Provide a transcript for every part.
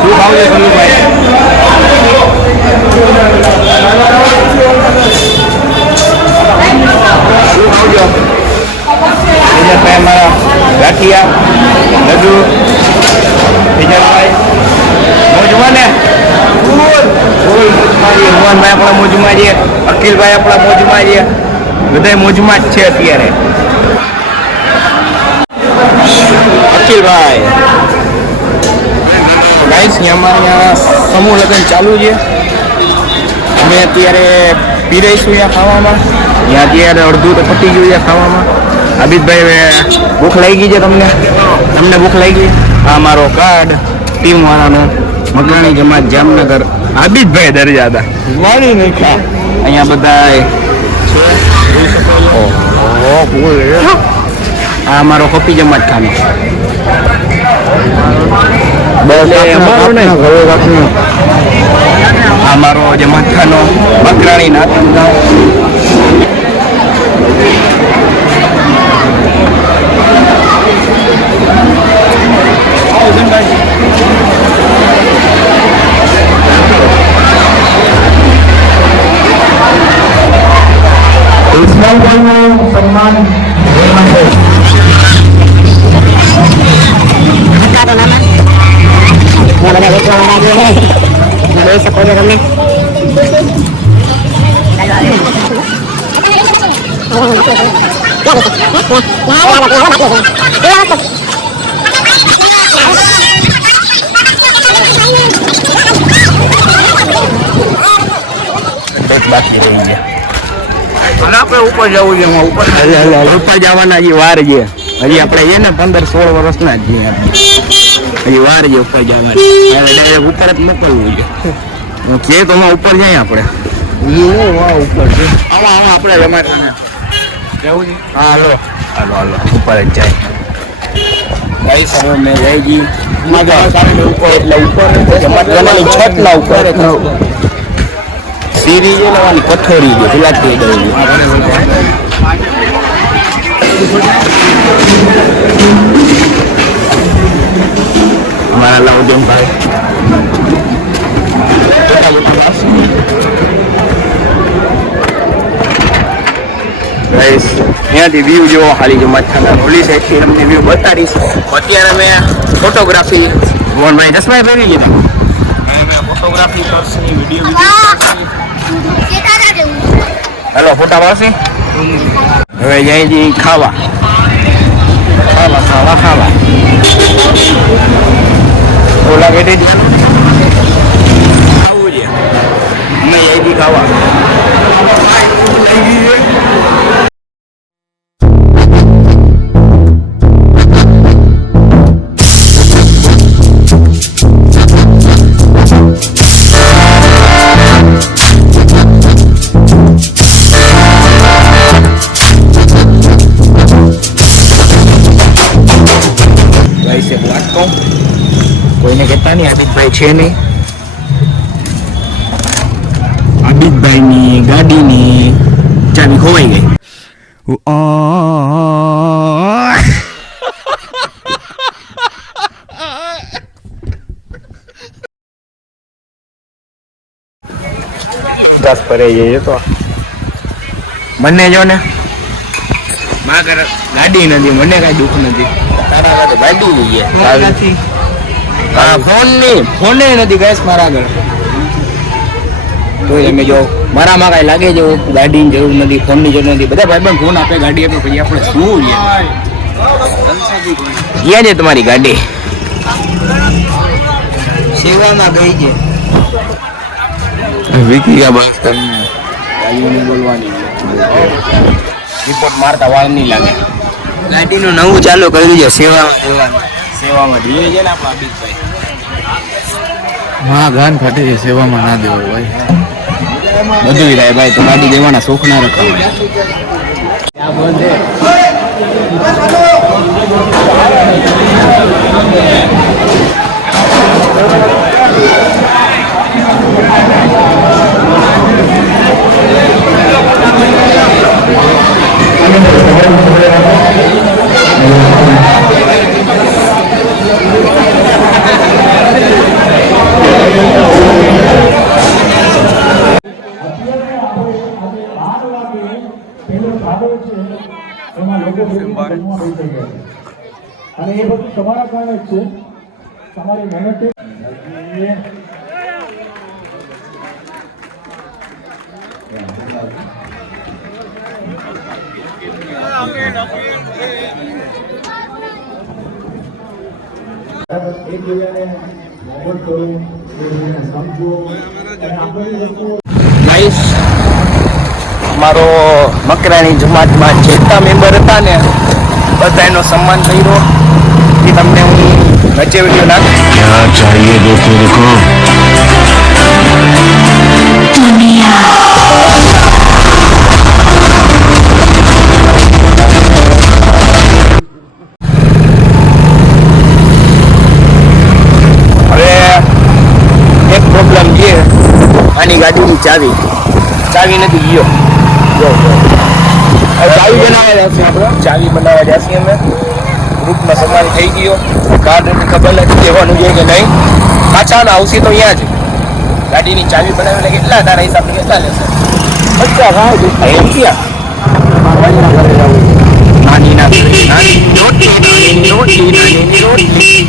શું ભાવ છે કલ્લુભાઈ? શું ભાવ છો? વિજયભાઈ અમારા ગાંઠિયા લડ્ડુ વિજયભાઈ મોજમાં ને મોજમાં મોહનભાઈ આપણા મોજમાં છે, અખિલભાઈ આપણા મોજમાં છે, બધા મોજમાં જ છે અત્યારે. અખિલભાઈ ગાઈસ અમારે સમૂહ લગ્ન ચાલુ છે. અમે અત્યારે પીરઈશું અહીંયા ખાવામાં. ત્યાં અત્યારે અડધું તો પતી ગયું છે ખાવામાં. આબિદભાઈ ભૂખ લાગી ગઈ છે તમને? તમને ભૂખ લાગી ગઈ? આ મારો કાર્ડ ટીમ વાળાનો મકરાણી જમાત જામનગર આબિદભાઈ દરજાદા મારી નહીં ખા. અહીંયા બધા આ મારો કપી જમાત ખાનો આ મારો જમાત ખાનો મકરાણી નાથ. સન્માન જોઈ શકો છો તમે. બાકી રહી ગયા. આપણે ઉપર જવું છે. ઉપર જવાના હજી વાર છે. હજી આપણે છે ને 15-16 વર્ષના જ છીએ. હજી વાર છે ઉપર જવાની. ડાયરેક્ટ ઉપર જ મોકલવું છે. કે તો ઉપર જાય આપણે. ઉપર છે. આમાં આપણે જમાડવાના જવું છે. હા હાલો હાલો હાલો ઉપર જ જાય. ગાઈસ હવે મેં જઈ ગઈ એટલે ઉપર જમાડવાની છત ના ઉપર સીરી છે લેવાની પથ્થરી છે ગુલાટી દઉં અમારા લાઉદમભાઈ ત્યાંથી વ્યૂ જોવો ખાલી જમાત ખાના ઓલી સાઈડથી તમને વ્યૂ બતાડીશ. અત્યારે મેં ફોટોગ્રાફી મોહનભાઈ ચશ્મા પહેરી લીધા. ફોટોગ્રાફી કરશે વિડીયો હેલો ફોટા પાડશે. હવે જાય છે ખાવા ખાવા ખાવા ખાવા ઓલા બેઠે ખાવું છે. અમે જાય છે ખાવા. કોઈને કહેતા નહીં આબિદભાઈ છે નહીં. આબિદભાઈની ગાડીની ચાવી ખોવાઈ ગઈ. દસ પરે જઈએ તો મને જો ને મારા ઘરે ગાડી નથી. મને કઈ દુઃખ નથી. તારા ઘરે ગાડી જઈએ. હા ફોન નથી ગેસ મારા આગળ. તો તમે જો મારામાં કઈ લાગે છે ગાડીની જરૂર નથી, ફોનની જરૂર નથી. બધા ભાઈ ફોન આપે ગાડી આપે પછી આપણે શું ક્યાં છે તમારી ગાડી? સેવામાં ગઈ છે. વિકી બોલવાની રિપોર્ટ મારતા વાર નહીં લાગે. ગાડીનું નવું ચાલુ કર્યું છે સેવામાં જોઈએ છે ને આપણા અબીતભાઈ. હા ગાન ફાટે છે. સેવામાં ના દેવો ભાઈ. બધું થાય ભાઈ. તો ગાડી દેવાના શોખ ના રખાવ. અને એ બધું તમારા કારણે જ છે, તમારી મહેનત. એકબીજાને મોહબત કરો, એકબીજાને સમજો અને આપણી વસ્તુ. ગાઈસ, મારો મકરાણી જમાતમાં જેટલા મેમ્બર હતા ને બધા એનો સન્માન કર્યો. એ તમને હું વચ્ચે વિડીયો નાખીશ. क्या चाहिए देखो देखो હવે એક પ્રોબ્લેમ છે, આની ગાડીની ચાવી નથી ગયો. ચાવી બનાવવા જશે આપણે, ચાવી બનાવવા જશે અમે. ગ્રુપમાં સમાન થઈ ગયો. ગાર્ડની ખબર નથી કહેવાનું છે કે નહીં. પાછા આવશે તો અહીંયા જ ગાડીની ચાવી બનાવી. એટલે કેટલા તારા હિસાબે કેટલા લેશે? 50 એમ ક્યાં નાની નાની રોટલી.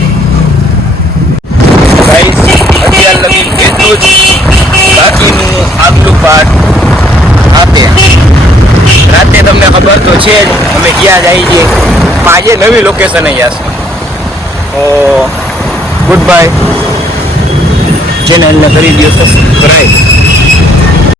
ગાઈસ, અત્યાર લગી એટલું જ. બાકીનું આગલું પાર્ટ રાતે તમને ખબર તો છે જ, અમે ક્યાં જઈએ છીએ. આજે નવી લોકેશન અહીંયા છે. તો ગુડ બાય. ચેનલને કરી દો સબસ્ક્રાઈબ.